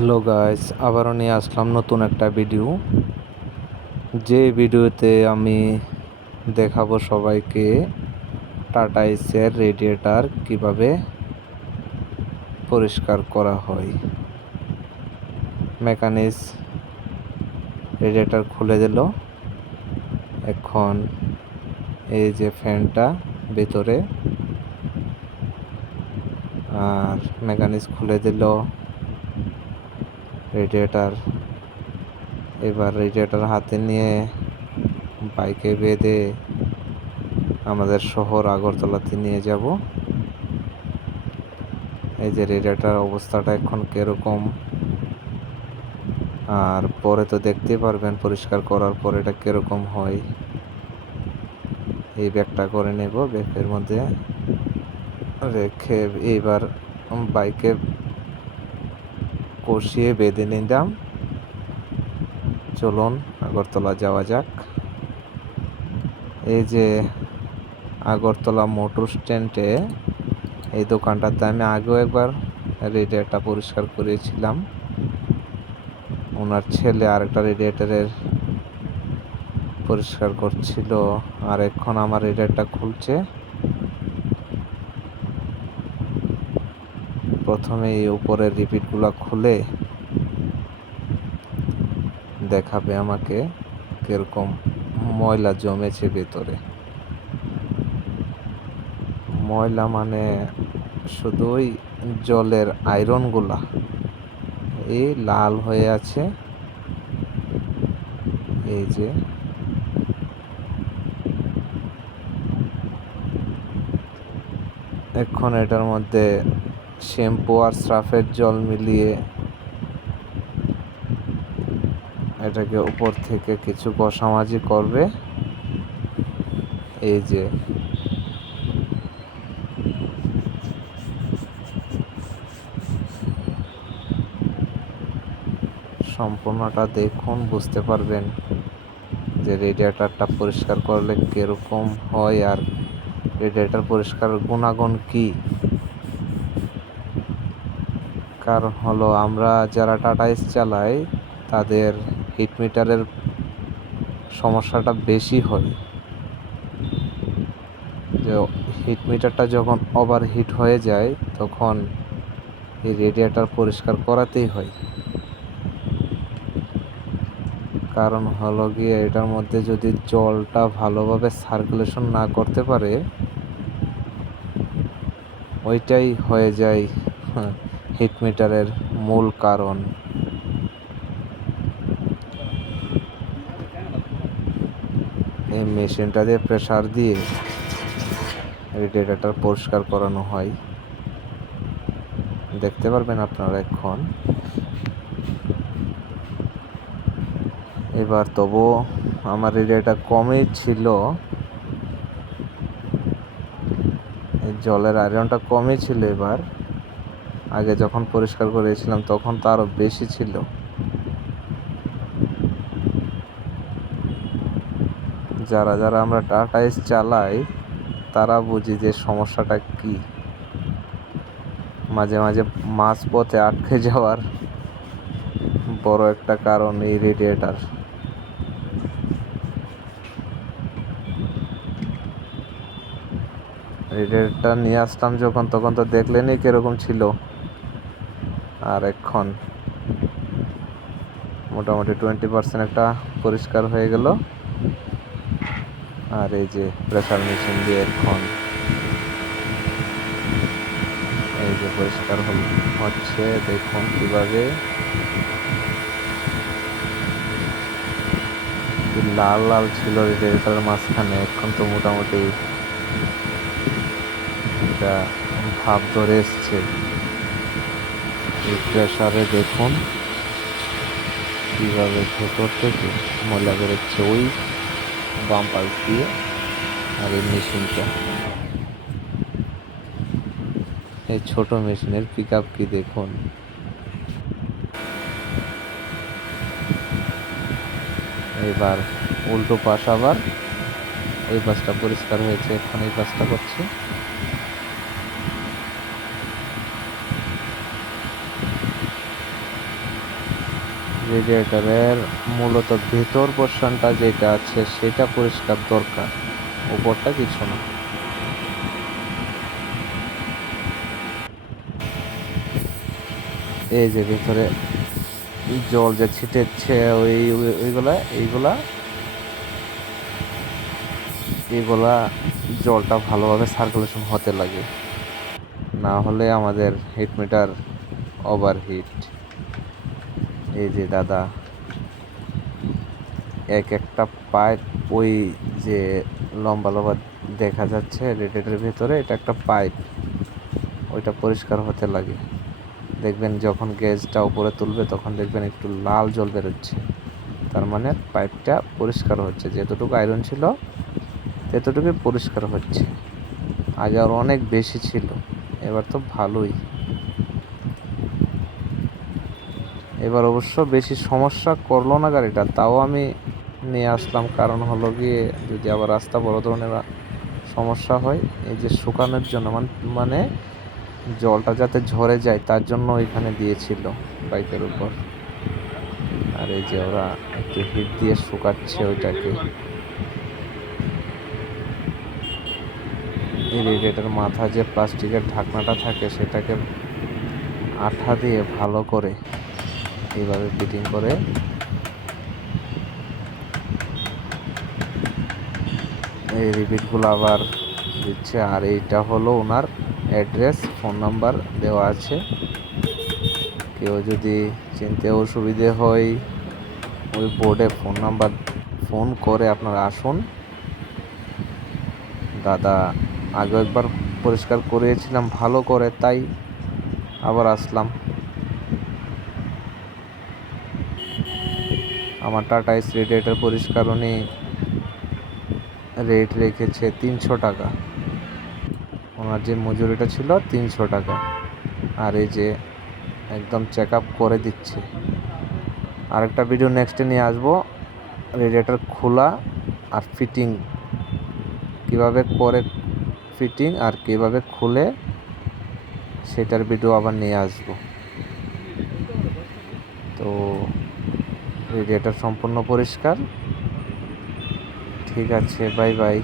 Hello guys, আবারও নিয়ে আসলাম নতুন একটা ভিডিও। যে ভিডিওতে আমি দেখাবো সবাইকে টাটা এসির রেডিয়েটর কিভাবে পরিষ্কার করা হয়। মেকানিক্স রেডিয়েটর খুলে দিল। এখন এই যে ফ্যানটা ভিতরে, আর মেকানিক্স খুলে দিল রেডিয়েটর। এবার রেডিয়েটর হাতে নিয়ে বাইকে বেঁধে আমাদের শহর আগরতলাতে নিয়ে যাব। এই যে রেডিয়েটর অবস্থাটা এখন কিরকম, আর পরে তো দেখতে পারবেন পরিষ্কার করার পর এটা কিরকম হয়। এই ব্যাগটা করে নেব, ব্যাগের মধ্যে রেখে এইবার বাইকে কষিয়ে বেঁধে নিলাম। চলুন আগরতলা যাওয়া যাক। এই যে আগরতলা মোটর স্ট্যান্ডে এই দোকানটাতে আমি আগেও একবার রেডিয়েটরটা পরিষ্কার করেছিলাম। ওনার ছেলে আরেকটা রেডিয়েটরের পরিষ্কার করছিল, আর এখন আমার রেডিয়েটরটা খুলছে। প্রথমে এই উপরের রিপিটগুলো খুলে দেখাবে আমাকে কিরকম ময়লা জমেছে ভেতরে। ময়লা মানে শুধুই জলের আয়রনগুলা এই লাল হয়ে আছে। এই যে এখন এটার মধ্যে শ্যাম্পু আর সার্ফের জল মিলিয়ে এটাকে উপর থেকে কিছু ঘষামাজি করবে। এই যে সম্পূর্ণটা দেখুন, বুঝতে পারবেন যে রেডিয়েটরটা পরিষ্কার করলে কিরকম হয় আর রেডিয়েটর পরিষ্কার গুণাগুণ কি। কারণ হলো আমরা যারা টাটা এস চালাই তাদের হিট মিটারের সমস্যাটা বেশি হয়। যে হিট মিটারটা যখন ওভার হিট হয়ে যায় তখন এই রেডিয়েটর পরিষ্কার করাতেই হয়। কারণ হলো গিয়ে এটার মধ্যে যদি জলটা ভালোভাবে সার্কুলেশন না করতে পারে, ওইটাই হয়ে যায় হিট মিটারের মূল কারণ। এই মেশিনটা দিয়ে প্রেসার দিয়ে রেডিয়েটরটা পরিষ্কার করানো হয়, দেখতে পারবেন আপনারা এখন। এবার তবু আমার রেডিয়েটর কমই ছিল, জলের আয়রনটা কমই ছিল। এবার আগে যখন পরিষ্কার করেছিলাম তখন তো আরো বেশি ছিল। যারা যারা আমরা টাটা এস চালাই তারা বুঝি যে সমস্যাটা কি। মাঝে মাঝে মাঝপথে আটকে যাওয়ার বড় একটা কারণ এই রেডিয়েটর। রেডিয়েটরটা নিয়ে আসলাম যখন, তখন তো দেখলেনই কিরকম ছিল, আর এখন মোটামুটি 20% একটা পরিষ্কার হয়ে গেল। আর এই যে প্রেসার মেশিন দিয়ে এখন এই যে পরিষ্কার হচ্ছে, দেখুন কিভাবে লাল লাল ছিল রেডিয়েটরের মাঝখানে, এখন তো মোটামুটি এটা ভাব ধরে এসছে। এই প্রেসারে দেখুন কিভাবে ভেতর থেকে ময়লা বেরোচ্ছে ওই বাম্পার দিয়ে। আর এই মেশিনটা, এই ছোট মেশিনের পিক আপ কি দেখুন। এবার উল্টো পাশ, আবার এই পাশটা পরিষ্কার হয়েছে, এখন এই পাশটা করছে। রেডিয়েটরের মূলত ভেতর পোর্শনটা যেটা আছে সেটা পরিষ্কার দরকার, উপরটা কিছু না। এই যে ভেতরে জল যে ছিটেছে এইগুলা জলটা ভালোভাবে সার্কুলেশন হতে লাগে, না হলে আমাদের হিট মিটার ওভারহিট। এই যে দাদা একটা পাইপ, ওই যে লম্বা লম্বা দেখা যাচ্ছে রেডিয়েটরের ভেতরে, এটা একটা পাইপ, ওইটা পরিষ্কার হতে লাগে। দেখবেন যখন গ্যাসটা উপরে তুলবে তখন দেখবেন একটু লাল জল বেরোচ্ছে, তার মানে পাইপটা পরিষ্কার হচ্ছে, যতটুকু আয়রন ছিল ততটুকুই পরিষ্কার হচ্ছে। আগে আর অনেক বেশি ছিল, এবার তো ভালোই। এবার অবশ্য বেশি সমস্যা করলো না গাড়িটা, তাও আমি নিয়ে আসলাম। কারণ হলো গিয়ে যদি আবার রাস্তা বড় ধরনের সমস্যা হয়, এই যে শুকানোর জন্য মানে জলটা যাতে ঝরে যায় তার জন্য এখানে দিয়েছিল বাইকের উপর। আর এই যে ওরা একটু হিট দিয়ে শুকাচ্ছে ওইটাকে। এই রেডিয়েটর মাথা যে প্লাস্টিকের ঢাকনাটা থাকে সেটাকে আঠা দিয়ে ভালো করে এইভাবে ফিটিং করে এই রিপিটগুলো আবার দিচ্ছে। আর এইটা হলো ওনার অ্যাড্রেস, ফোন নাম্বার দেওয়া আছে। কেউ যদি চিনতে অসুবিধে হয় ওই বোর্ডে ফোন নাম্বার, ফোন করে আপনারা আসুন। দাদা আগে একবার পরিষ্কার করিয়েছিলাম ভালো করে, তাই আবার আসলাম। আমার টাটা এস রেডিয়েটর পরিষ্কার উনি রেট রেখেছে 300 টাকা, ওনার যে মজুরিটা ছিল 300 টাকা। আর এই যে একদম চেক আপ করে দিচ্ছে। আরেকটা ভিডিও নেক্সটে নিয়ে আসবো, রেডিয়েটর খোলা আর ফিটিং কিভাবে করে, ফিটিং আর কিভাবে খুলে সেটার ভিডিও আবার নিয়ে আসবো। তো রেডিয়েটর সম্পূর্ণ পরিষ্কার। ঠিক আছে, বাই বাই।